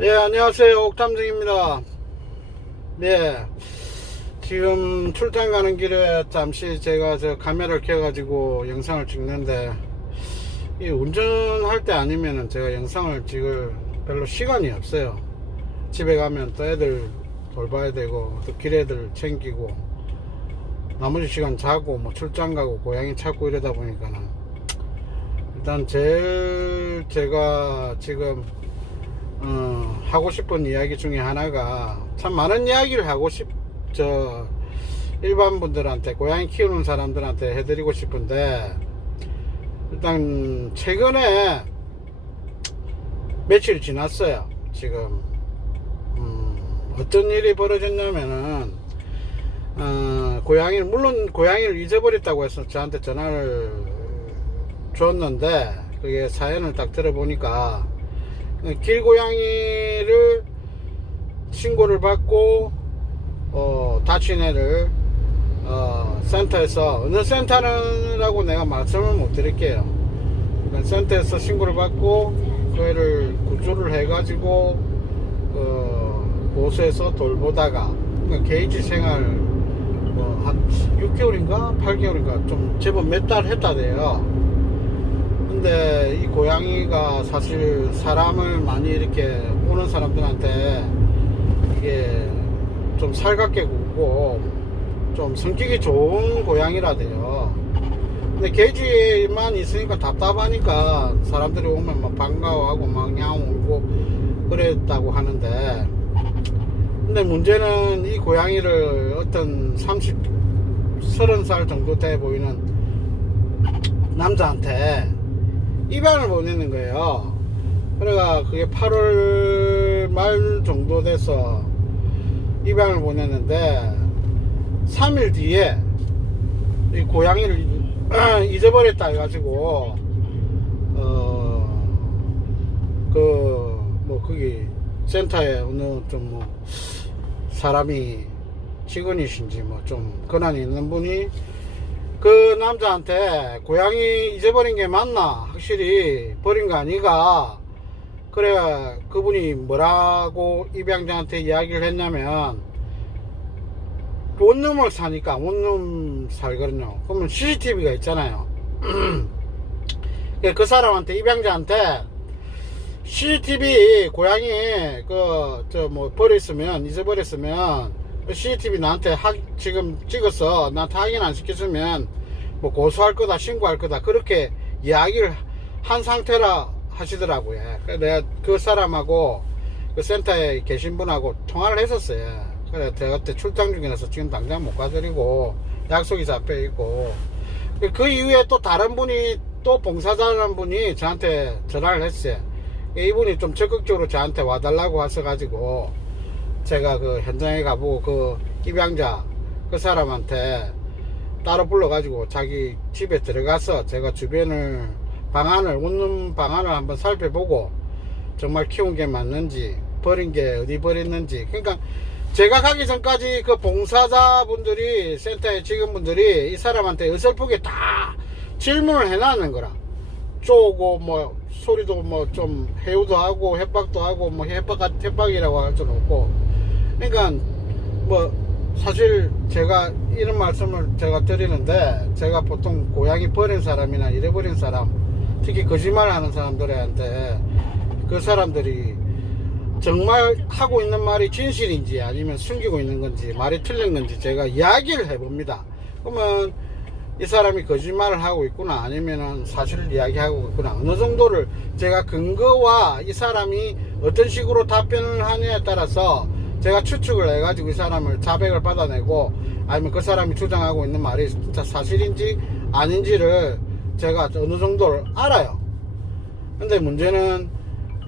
예, 안녕하세요. 옥탐정입니다. 네, 지금 출장 가는 길에 잠시 제가 카메라를 켜가지고 영상을 찍는데, 이 운전할 때 아니면은 제가 영상을 찍을 별로 시간이 없어요. 집에 가면 또 애들 돌봐야 되고, 또 길 애들 챙기고, 나머지 시간 자고, 뭐 출장 가고, 고양이 찾고 이러다 보니까는, 일단 제일 제가 지금 하고 싶은 이야기 중에 하나가, 참 많은 이야기를 하고 일반 분들한테, 고양이 키우는 사람들한테 해드리고 싶은데, 일단 최근에 며칠 지났어요. 지금 어떤 일이 벌어졌냐면은, 물론 고양이를 잊어버렸다고 해서 저한테 전화를 줬는데, 그게 사연을 딱 들어보니까 길고양이를 신고를 받고 다친 애를 센터에서, 어느 센터라고 내가 말씀을 못 드릴게요. 그러니까 센터에서 신고를 받고 그 애를 구조를 해가지고 보수해서 돌보다가, 그러니까 개인지 생활 한 6개월인가 8개월인가 좀 제법 몇 달 했다대요. 근데 이 고양이가 사실 사람을 많이 이렇게 오는 사람들한테 이게 좀 살갑게 굴고 좀 성격이 좋은 고양이라대요. 근데 개지만 있으니까 답답하니까 사람들이 오면 막 반가워하고 막 야옹 울고 그랬다고 하는데, 근데 문제는 이 고양이를 어떤 30살 정도 돼 보이는 남자한테 입양을 보내는 거예요. 그래가 그게 8월 말 정도 돼서 입양을 보냈는데, 3일 뒤에 이 고양이를 잊어버렸다 해가지고 거기 센터에 어느 좀 사람이 직원이신지 좀 권한이 있는 분이 그 남자한테 고양이 잊어버린 게 맞나? 확실히 버린 거 아니가? 그래, 그분이 뭐라고 입양자한테 이야기를 했냐면, 원룸을 사니까, 원룸 살거든요. 그러면 CCTV가 있잖아요. 그 사람한테, 입양자한테 CCTV 고양이 버렸으면, 잊어버렸으면 CCTV 나한테 지금 찍어서 나한테 확인 안 시켰으면 고소할 거다, 신고할 거다, 그렇게 이야기를 한 상태라 하시더라고요. 그래서 내가 그 사람하고 그 센터에 계신 분하고 통화를 했었어요. 그래, 제가 그때 출장 중이라서 지금 당장 못 가드리고 약속이 잡혀 있고, 그 이후에 또 다른 분이, 또 봉사자라는 분이 저한테 전화를 했어요. 이분이 좀 적극적으로 저한테 와달라고 하셔가지고 제가 그 현장에 가보고 그 입양자 그 사람한테 따로 불러가지고 자기 집에 들어가서 제가 주변을 원룸 방안을 한번 살펴보고 정말 키운 게 맞는지, 버린 게 어디 버렸는지, 그러니까 제가 가기 전까지 그 봉사자분들이, 센터의 직원분들이 이 사람한테 어설프게 다 질문을 해놨는 거라. 쪼고 소리도 좀 해우도 하고 협박도 하고 협박이라고 할 수는 없고, 그러니까 사실 제가 이런 말씀을 제가 드리는데, 제가 보통 고양이 버린 사람이나 잃어버린 사람, 특히 거짓말 하는 사람들한테 그 사람들이 정말 하고 있는 말이 진실인지 아니면 숨기고 있는 건지, 말이 틀린 건지 제가 이야기를 해봅니다. 그러면 이 사람이 거짓말을 하고 있구나, 아니면은 사실을 이야기하고 있구나, 어느 정도를 제가 근거와 이 사람이 어떤 식으로 답변을 하느냐에 따라서 제가 추측을 해가지고 이 사람을 자백을 받아내고, 아니면 그 사람이 주장하고 있는 말이 진짜 사실인지 아닌지를 제가 어느 정도를 알아요. 근데 문제는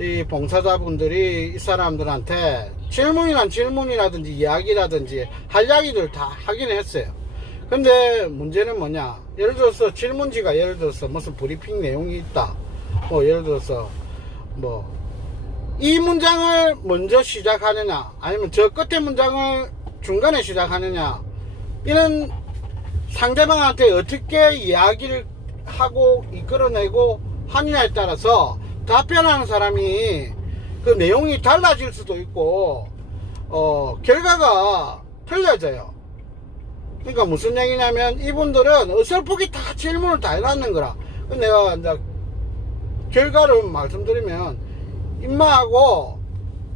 이 봉사자분들이 이 사람들한테 질문이라든지 이야기라든지 할 이야기들 다 하긴 했어요. 근데 문제는 뭐냐, 예를 들어서 질문지가, 예를 들어서 무슨 브리핑 내용이 있다, 예를 들어서 이 문장을 먼저 시작하느냐, 아니면 저 끝에 문장을 중간에 시작하느냐, 이런 상대방한테 어떻게 이야기를 하고 이끌어내고 하느냐에 따라서 답변하는 사람이 그 내용이 달라질 수도 있고 결과가 틀려져요. 그러니까 무슨 얘기냐면 이분들은 어설프게 다 질문을 다 해놨는 거라. 내가 이제 결과를 말씀드리면 임마하고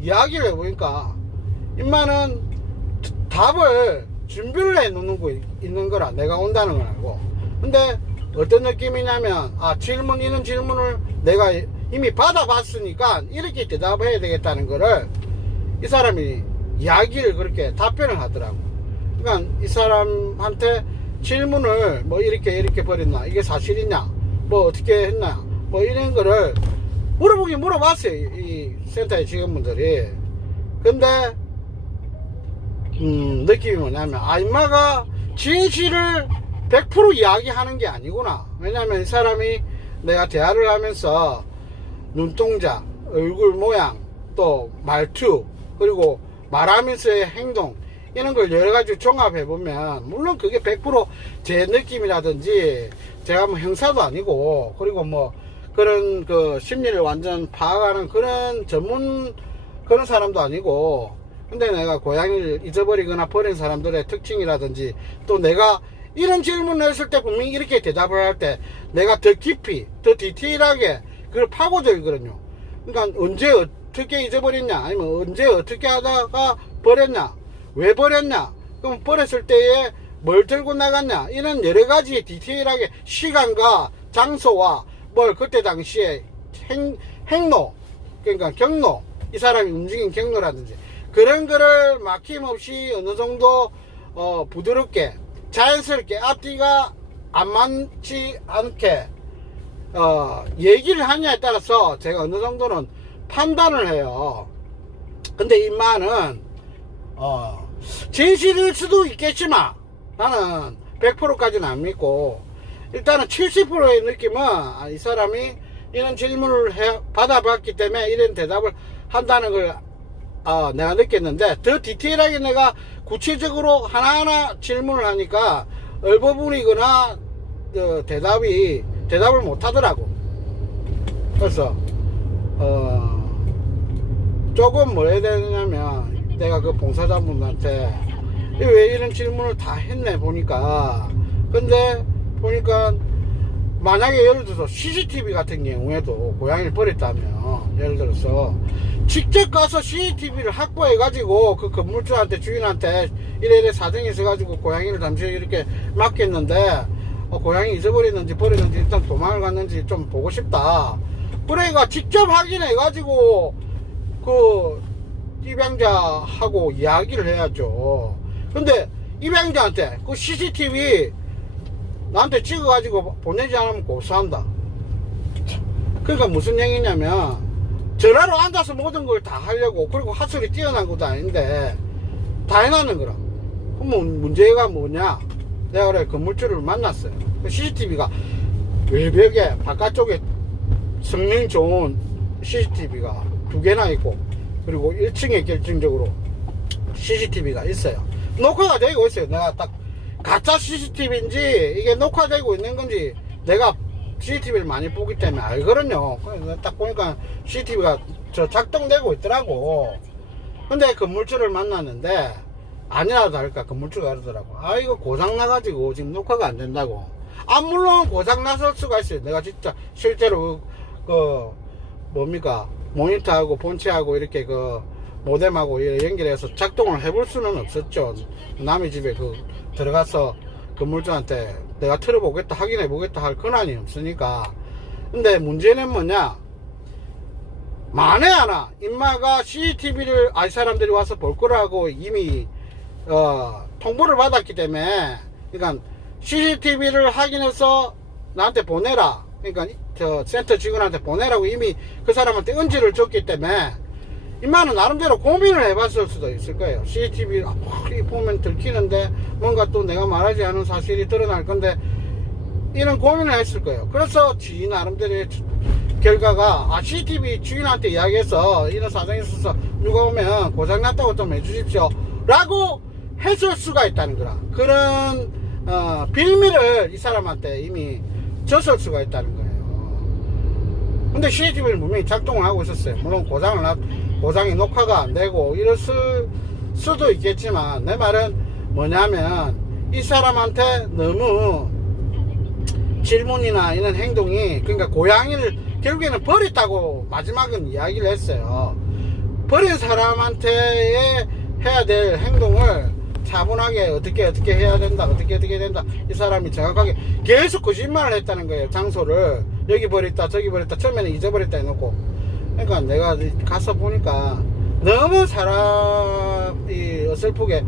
이야기를 해보니까 임마는 답을 준비를 해 놓는 거 있는 거라. 내가 온다는 걸 알고. 근데 어떤 느낌이냐면 이런 질문을 내가 이미 받아봤으니까 이렇게 대답해야 되겠다는 거를 이 사람이 이야기를 그렇게 답변을 하더라고. 그러니까 이 사람한테 질문을 뭐 이렇게 버렸나, 이게 사실이냐, 뭐 어떻게 했나, 뭐 이런 거를 물어봤어요, 이 센터의 직원분들이. 근데 느낌이 뭐냐면 임마가 진실을 100% 이야기하는 게 아니구나. 왜냐면 이 사람이 내가 대화를 하면서 눈동자, 얼굴 모양, 또 말투, 그리고 말하면서의 행동, 이런 걸 여러 가지 종합해 보면 물론 그게 100% 제 느낌이라든지 제가 뭐 형사도 아니고 그리고 뭐 그런 그 심리를 완전 파악하는 그런 그런 사람도 아니고, 근데 내가 고양이를 잊어버리거나 버린 사람들의 특징이라든지 또 내가 이런 질문을 했을 때 분명히 이렇게 대답을 할 때 내가 더 깊이 더 디테일하게 그걸 파고들거든요. 그러니까 언제 어떻게 잊어버렸냐, 아니면 언제 어떻게 하다가 버렸냐, 왜 버렸냐, 그럼 버렸을 때에 뭘 들고 나갔냐, 이런 여러 가지 디테일하게 시간과 장소와 뭘 그때 당시에 행로, 그러니까 경로, 이 사람이 움직인 경로라든지 그런 거를 막힘없이 어느 정도 부드럽게 자연스럽게 앞뒤가 안 맞지 않게 얘기를 하냐에 따라서 제가 어느 정도는 판단을 해요. 근데 임마는 진실일 수도 있겠지만 나는 100%까지는 안 믿고 일단은 70%의 느낌은 이 사람이 이런 질문을 받아봤기 때문에 이런 대답을 한다는 걸 내가 느꼈는데, 더 디테일하게 내가 구체적으로 하나하나 질문을 하니까 얼버무리거나 대답을 못 하더라고. 그래서 조금 뭐 해야 되냐면 내가 그 봉사자분한테 왜 이런 질문을 다 했네 보니까. 근데 보니까 만약에 예를 들어서 CCTV 같은 경우에도 고양이를 버렸다면, 예를 들어서 직접 가서 CCTV를 확보해 가지고 그 건물주한테, 주인한테 이래 사정이 있어 가지고 고양이를 잠시 이렇게 맡겼는데 고양이 잊어버렸는지 버렸는지 일단 도망을 갔는지 좀 보고 싶다. 그러니까 직접 확인해 가지고 그 입양자하고 이야기를 해야죠. 근데 입양자한테 그 CCTV 나한테 찍어가지고 보내지 않으면 고소한다. 그러니까 무슨 얘기냐면 전화로 앉아서 모든 걸 다 하려고, 그리고 하술이 뛰어난 것도 아닌데 다 해놨는 거라. 그럼 문제가 뭐냐, 내가 그래 건물주를 만났어요. CCTV가 외벽에 바깥쪽에 성능 좋은 CCTV가 2개나 있고, 그리고 1층에 결정적으로 CCTV가 있어요. 녹화가 되고 있어요. 내가 딱 가짜 CCTV인지 이게 녹화되고 있는 건지 내가 CCTV를 많이 보기 때문에 알거든요. 그래서 딱 보니까 CCTV가 작동되고 있더라고. 근데 건물주를 만났는데 아니라 다를까 건물주가 그러더라고. 이거 고장나가지고 지금 녹화가 안 된다고. 물론 고장났을 수가 있어요. 내가 진짜 실제로 모니터하고 본체하고 이렇게 모뎀하고 연결해서 작동을 해볼 수는 없었죠. 남의 집에 들어가서 건물주한테 내가 틀어보겠다, 확인해보겠다 할 권한이 없으니까. 근데 문제는 뭐냐, 만에 하나 임마가 CCTV를 이 사람들이 와서 볼 거라고 이미 통보를 받았기 때문에, 그러니까 CCTV를 확인해서 나한테 보내라, 그러니까 저 센터 직원한테 보내라고 이미 그 사람한테 언지를 줬기 때문에 임마는 나름대로 고민을 해봤을 수도 있을 거예요. CCTV 보면 들키는데 뭔가 또 내가 말하지 않은 사실이 드러날 건데, 이런 고민을 했을 거예요. 그래서 지인 나름대로의 결과가 CCTV 주인한테 이야기해서 이런 사정이 있어서 누가 오면 고장났다고 좀 해주십시오 라고 했을 수가 있다는 거라. 그런 빌미를 이 사람한테 이미 줬을 수가 있다는 거예요. 근데 CCTV는 분명히 작동을 하고 있었어요. 물론 고장이 녹화가 안 되고 이럴 수도 있겠지만, 내 말은 뭐냐면 이 사람한테 너무 질문이나 이런 행동이, 그러니까 고양이를 결국에는 버렸다고 마지막은 이야기를 했어요. 버린 사람한테 해야 될 행동을 차분하게 어떻게 해야 된다, 어떻게 된다, 이 사람이 정확하게 계속 거짓말을 했다는 거예요. 장소를 여기 버렸다 저기 버렸다, 처음에는 잊어버렸다 해놓고. 그러니까 내가 가서 보니까 너무 사람이 어설프게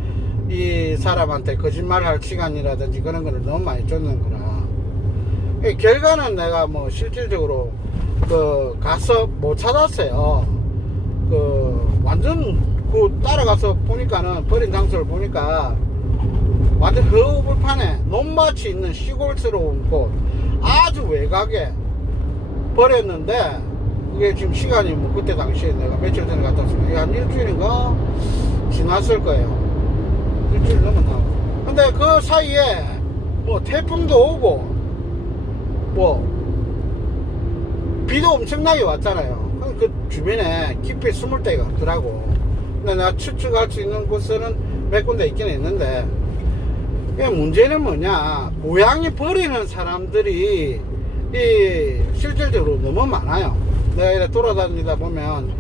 이 사람한테 거짓말할 시간이라든지 그런 거를 너무 많이 줬는 거라. 결과는 내가 뭐 실질적으로 가서 못 찾았어요. 완전 따라가서 보니까는, 버린 장소를 보니까 완전 허우불판에 논밭이 있는 시골스러운 곳, 아주 외곽에 버렸는데, 그게 지금 시간이 뭐 그때 당시에 내가 며칠 전에 갔다 왔으니까 한 일주일인가 지났을 거예요. 일주일 넘었나. 근데 그 사이에 뭐 태풍도 오고 뭐 비도 엄청나게 왔잖아요. 그 주변에 깊이 숨을 데가 없더라고. 근데 내가 추측할 수 있는 곳은 몇 군데 있긴 있는데, 문제는 뭐냐, 고양이 버리는 사람들이 실질적으로 너무 많아요. 내가 이렇게 돌아다니다 보면,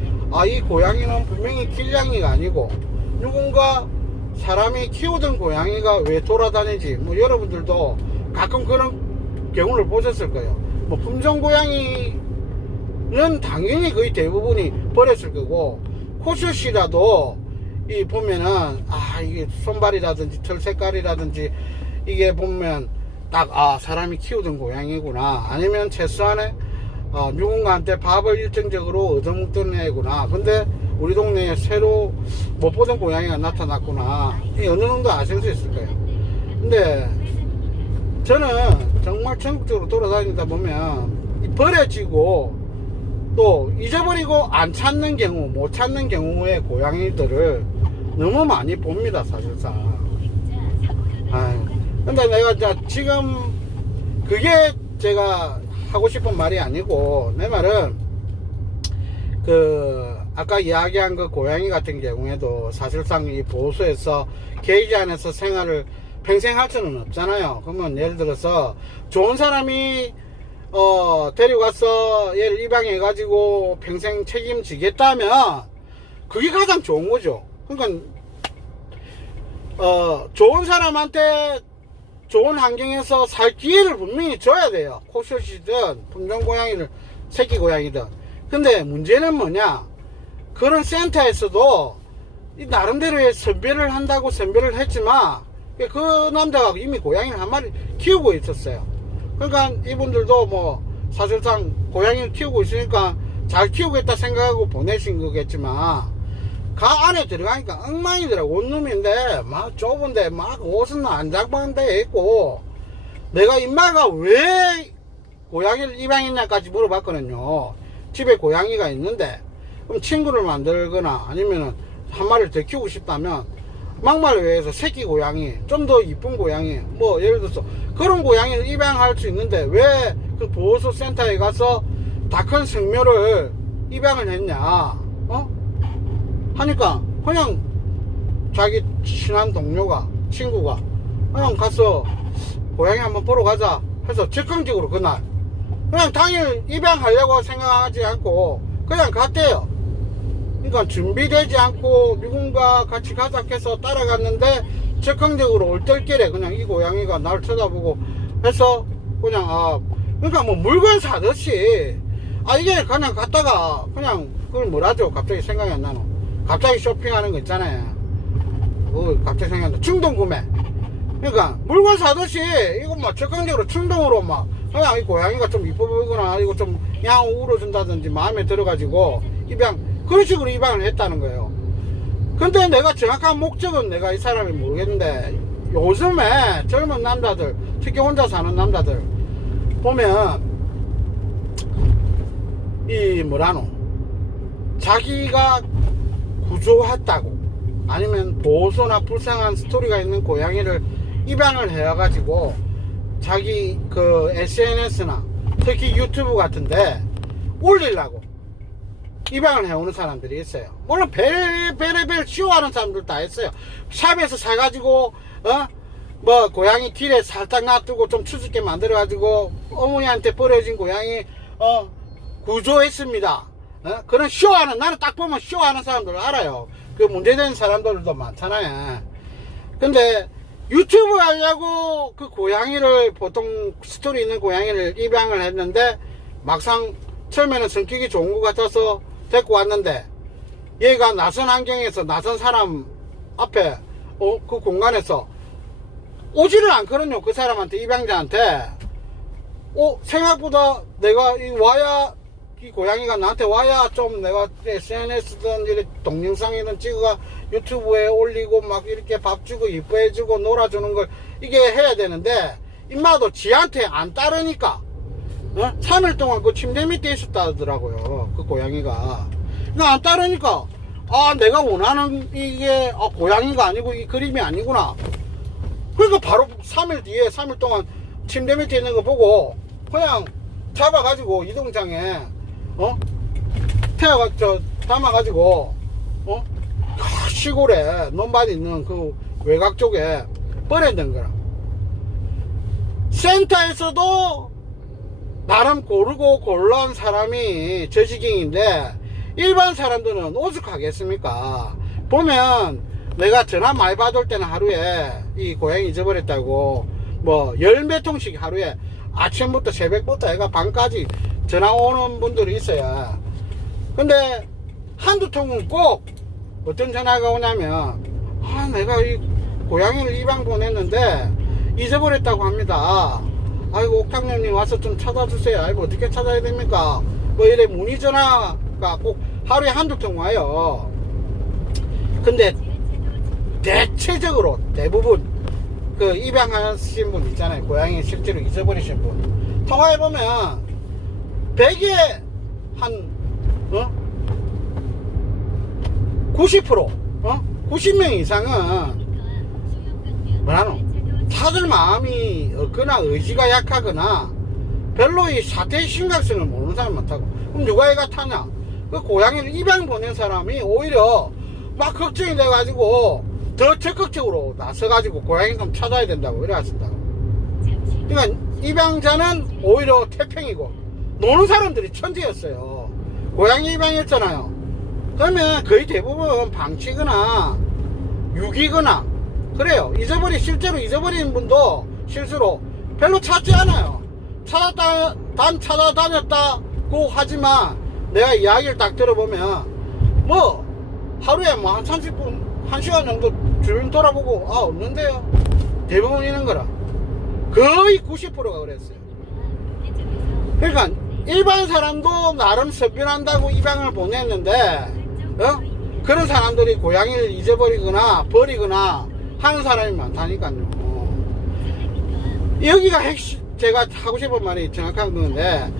이 고양이는 분명히 길냥이가 아니고 누군가 사람이 키우던 고양이가 왜 돌아다니지. 뭐 여러분들도 가끔 그런 경우를 보셨을 거예요. 뭐 품종 고양이는 당연히 거의 대부분이 버렸을 거고, 코숏이라도 보면은 이게 손발이라든지 털 색깔이라든지 이게 보면 딱 사람이 키우던 고양이구나, 아니면 최소한에 누군가한테 밥을 일정적으로 얻어먹던 애구나. 근데 우리 동네에 새로 못 보던 고양이가 나타났구나. 어느 정도 아실 수 있을 거예요. 근데 저는 정말 전국적으로 돌아다니다 보면 버려지고 또 잊어버리고 안 찾는 경우, 못 찾는 경우의 고양이들을 너무 많이 봅니다, 사실상. 근데 내가 지금 그게 제가 하고 싶은 말이 아니고, 내 말은 아까 이야기한 그 고양이 같은 경우에도 사실상 이 보호소에서 케이지 안에서 생활을 평생 할 수는 없잖아요. 그러면 예를 들어서 좋은 사람이 데려가서 얘를 입양해 가지고 평생 책임지겠다면 그게 가장 좋은 거죠. 그러니까 좋은 사람한테 좋은 환경에서 살 기회를 분명히 줘야 돼요. 코숏이든 품종 고양이를, 새끼 고양이든. 근데 문제는 뭐냐, 그런 센터에서도 나름대로의 선별을 한다고 선별을 했지만 그 남자가 이미 고양이를 한 마리 키우고 있었어요. 그러니까 이분들도 뭐 사실상 고양이를 키우고 있으니까 잘 키우겠다 생각하고 보내신 거겠지만, 안에 들어가니까 엉망이더라고. 원룸인데 막 좁은데 막 옷은 안장방한 데 있고, 내가 임마가 왜 고양이를 입양했냐까지 물어봤거든요. 집에 고양이가 있는데 그럼 친구를 만들거나 아니면은 한 마리를 더 키우고 싶다면 막말을 위해서 새끼 고양이, 좀 더 이쁜 고양이, 뭐 예를 들어서 그런 고양이를 입양할 수 있는데 왜 그 보호소 센터에 가서 다 큰 성묘를 입양을 했냐 하니까, 그냥 자기 친한 동료가, 친구가 그냥 가서 고양이 한번 보러 가자 해서 즉흥적으로 그날 그냥 당일 입양하려고 생각하지 않고 그냥 갔대요. 그러니까 준비되지 않고 누군가 같이 가자 해서 따라갔는데 즉흥적으로 얼떨결에 그냥 이 고양이가 날 쳐다보고 해서 그냥 그러니까 뭐 물건 사듯이 이게 그냥 갔다가 그냥 그걸 뭐라죠? 갑자기 생각이 안 나노. 갑자기 쇼핑하는 거 있잖아요. 갑자기 생각나. 충동 구매. 그러니까 물건 사듯이 이거 막 적극적으로 충동으로 막 그냥 이 고양이가 좀 이뻐 보이거나 이거 좀 양 울어준다든지 마음에 들어가지고 그런 식으로 입양을 했다는 거예요. 근데 내가 정확한 목적은 내가 이 사람이 모르겠는데, 요즘에 젊은 남자들, 특히 혼자 사는 남자들 보면 자기가 구조했다고, 아니면 보호소나 불쌍한 스토리가 있는 고양이를 입양을 해가지고 자기 SNS나 특히 유튜브 같은데 올리려고 입양을 해오는 사람들이 있어요. 물론 별의별 쇼하는 사람들 다 있어요. 샵에서 사가지고 뭐 고양이 길에 살짝 놔두고 좀 추습게 만들어가지고 어머니한테 버려진 고양이 구조했습니다. 그런 쇼하는, 나는 딱 보면 쇼하는 사람들 알아요. 그 문제된 사람들도 많잖아요. 근데 유튜브 하려고 그 고양이를, 보통 스토리 있는 고양이를 입양을 했는데 막상 처음에는 성격이 좋은 것 같아서 데리고 왔는데 얘가 낯선 환경에서 낯선 사람 앞에 그 공간에서 오지를 않거든요. 그 사람한테, 입양자한테. 생각보다 내가 이 고양이가 나한테 와야 좀 내가 SNS든 이렇게 동영상이든 찍어가 유튜브에 올리고 막 이렇게 밥 주고 이뻐해주고 놀아주는 걸 이게 해야 되는데, 임마도 지한테 안 따르니까 3일 동안 그 침대 밑에 있었다더라고요. 그 고양이가. 그러니까 안 따르니까 내가 원하는 이게 고양이가 아니고 이 그림이 아니구나. 그러니까 바로 3일 동안 침대 밑에 있는 거 보고 그냥 잡아가지고 이동장에 담아가지고 시골에 논밭 있는 그 외곽 쪽에 버려둔 거라. 센터에서도 나름 고르고 골라온 사람이 저지경인데 일반 사람들은 오죽하겠습니까? 보면 내가 전화 많이 받을 때는 하루에 이 고양이 잊어버렸다고 뭐 10몇 통씩 하루에 아침부터 새벽부터 애가 밤까지 전화 오는 분들이 있어요. 근데 한두 통은 꼭 어떤 전화가 오냐면 내가 이 고양이를 입양 보냈는데 잊어버렸다고 합니다. 아이고 옥탕님님 와서 좀 찾아주세요. 아이고 어떻게 찾아야 됩니까? 뭐 이래 문의 전화가 꼭 하루에 한두 통 와요. 근데 대체적으로 대부분 그 입양하신 분 있잖아요. 고양이 실제로 잊어버리신 분 통화해보면 100에 한 90% 90명 이상은 뭐라노 찾을 마음이 없거나 의지가 약하거나 별로 이 사태의 심각성을 모르는 사람 많다고. 그럼 누가 애가 타냐? 그 고양이를 입양 보낸 사람이 오히려 막 걱정이 돼가지고 더 적극적으로 나서가지고 고양이 좀 찾아야 된다고 이래 하신다고. 그러니까 입양자는 오히려 태평이고 노는 사람들이 천재였어요. 고양이 입양했잖아요. 그러면 거의 대부분 방치거나 유기거나 그래요. 실제로 잊어버린 분도 실수로 별로 찾지 않아요. 찾아다녔다고 하지만 내가 이야기를 딱 들어보면 뭐 하루에 뭐 한 30분 1시간 정도 주변 돌아보고 없는데요. 대부분 이런 거라. 거의 90%가 그랬어요. 그러니까 일반 사람도 나름 선별한다고 입양을 보냈는데 그런 사람들이 고양이를 잊어버리거나 버리거나 하는 사람이 많다니까요. 여기가 제가 하고 싶은 말이 정확한 건데,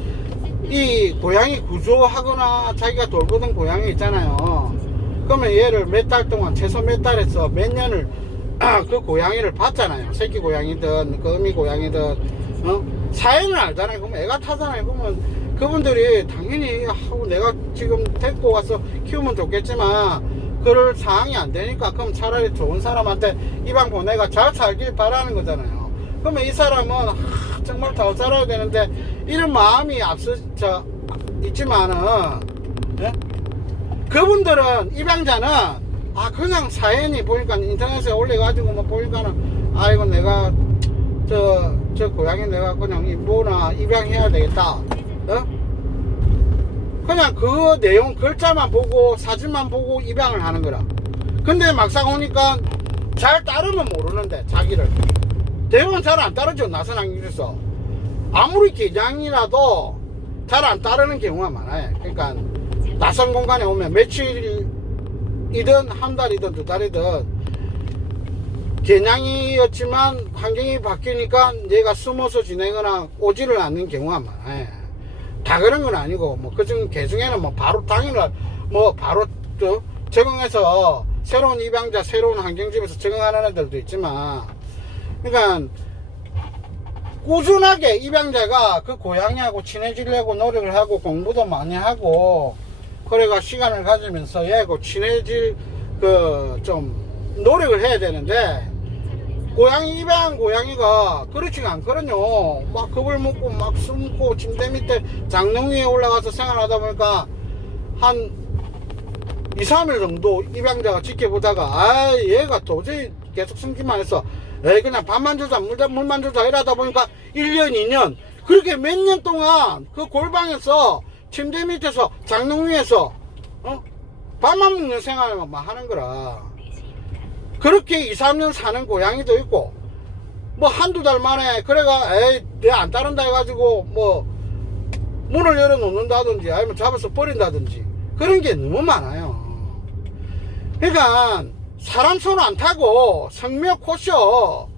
이 고양이 구조하거나 자기가 돌보던 고양이 있잖아요. 그러면 얘를 몇 달 동안, 최소 몇 달에서 몇 년을 그 고양이를 봤잖아요. 새끼 고양이든 거미 고양이든 사연을 알잖아요. 그러면 애가 타잖아요. 그러면 그분들이 당연히 내가 지금 데리고 가서 키우면 좋겠지만 그럴 상황이 안 되니까 그럼 차라리 좋은 사람한테 입양 보내가 잘 살길 바라는 거잖아요. 그러면 이 사람은 정말 잘 살아야 되는데 이런 마음이 있지만은 그분들은 입양자는 그냥 사연이 보니까 인터넷에 올려가지고 뭐 보니까는 이거 내가 저 고양이 내가 그냥 뭐나 입양해야 되겠다. 그냥 그 내용 글자만 보고 사진만 보고 입양을 하는 거라. 근데 막상 오니까 잘 따르면 모르는데 자기를 대부분 잘 안 따르죠. 낯선 환경에서 아무리 개장이라도 잘 안 따르는 경우가 많아요. 그러니까 낯선 공간에 오면 며칠이든 한 달이든 두 달이든 개냥이였지만 환경이 바뀌니까 얘가 숨어서 지내거나 오지를 않는 경우가 많아요. 다 그런 건 아니고 뭐 그중 개중에는 뭐 바로 당일날 뭐 바로 적응해서 새로운 입양자 새로운 환경집에서 적응하는 애들도 있지만, 그러니까 꾸준하게 입양자가 그 고양이하고 친해지려고 노력을 하고 공부도 많이 하고 그래가 시간을 가지면서 얘하고 친해질 좀 노력을 해야 되는데 고양이 입양 고양이가 그렇지가 않거든요. 막 겁을 먹고 막 숨고 침대 밑에 장롱 위에 올라가서 생활하다 보니까 한 2, 3일 정도 입양자가 지켜보다가 아 얘가 도저히 계속 숨기만 해서 에이 그냥 밥만 주자 물만 주자 이러다 보니까 1년 2년 그렇게 몇 년 동안 그 골방에서 침대 밑에서 장롱 위에서 밥만 먹는 생활만 하는 거라. 그렇게 2, 3년 사는 고양이도 있고 뭐 한두 달 만에 그래가 에이 내 안 따른다 해가지고 뭐 문을 열어 놓는다든지 아니면 잡아서 버린다든지 그런 게 너무 많아요. 그러니까 사람 손 안 타고 성묘 코쇼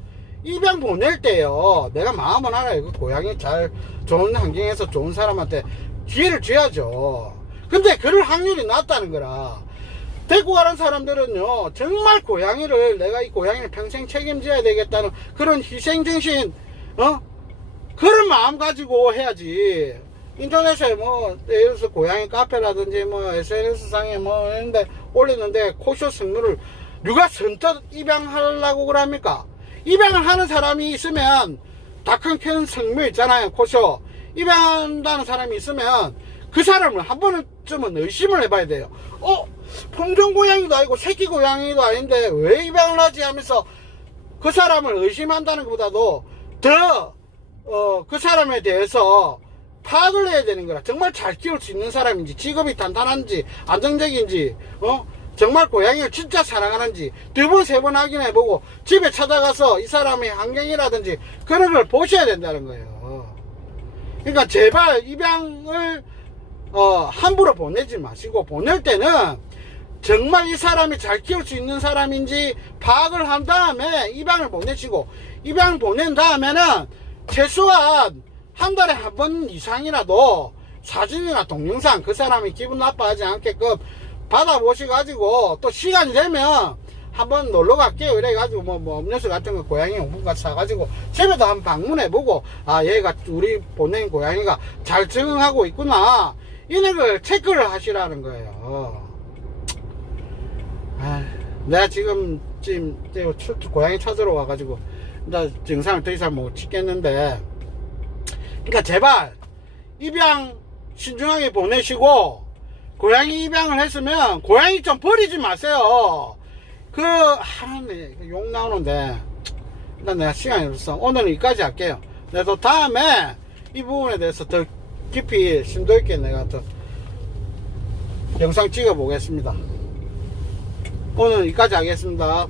입양 보낼 때요 내가 마음은 알아요. 그 고양이 잘 좋은 환경에서 좋은 사람한테 기회를 줘야죠. 근데 그럴 확률이 낮다는 거라. 데리고 가는 사람들은요 정말 고양이를 내가 이 고양이를 평생 책임져야 되겠다는 그런 희생정신 그런 마음 가지고 해야지. 인터넷에 뭐 예를 들어서 고양이 카페라든지 뭐 SNS 상에 뭐 이런데 올리는데 코쇼 성묘를 누가 선뜻 입양하려고 그럽니까? 입양을 하는 사람이 있으면 다 큰 성묘 있잖아요. 코쇼 입양한다는 사람이 있으면 그 사람을 한 번쯤은 의심을 해봐야 돼요. 품종 고양이도 아니고 새끼 고양이도 아닌데 왜 입양을 하지 하면서 그 사람을 의심한다는 것보다도 더 그 사람에 대해서 파악을 해야 되는 거라. 정말 잘 키울 수 있는 사람인지, 직업이 탄탄한지, 안정적인지, 정말 고양이를 진짜 사랑하는지 두 번, 세 번 확인해보고 집에 찾아가서 이 사람의 환경이라든지 그런 걸 보셔야 된다는 거예요. 그러니까 제발 입양을 함부로 보내지 마시고 보낼 때는 정말 이 사람이 잘 키울 수 있는 사람인지 파악을 한 다음에 입양을 보내시고 입양 보낸 다음에는 최소한 한 달에 한 번 이상이라도 사진이나 동영상 그 사람이 기분 나빠하지 않게끔 받아보셔가지고 또 시간이 되면 한번 놀러 갈게요 이래가지고 뭐 음료수 같은 거 고양이 용품 같이 사가지고 집에도 한번 방문해보고 아 얘가 우리 보낸 고양이가 잘 적응하고 있구나 이런 걸 체크를 하시라는 거예요. 내가 지금 고양이 찾으러 와가지고 나 영상을 더 이상 못 찍겠는데 그러니까 제발 입양 신중하게 보내시고 고양이 입양을 했으면 고양이 좀 버리지 마세요. 욕 나오는데 일단 내가 시간이 없어. 오늘은 여기까지 할게요. 내가 또 다음에 이 부분에 대해서 더 깊이 심도 있게 내가 또 영상 찍어 보겠습니다. 오늘 여기까지 하겠습니다.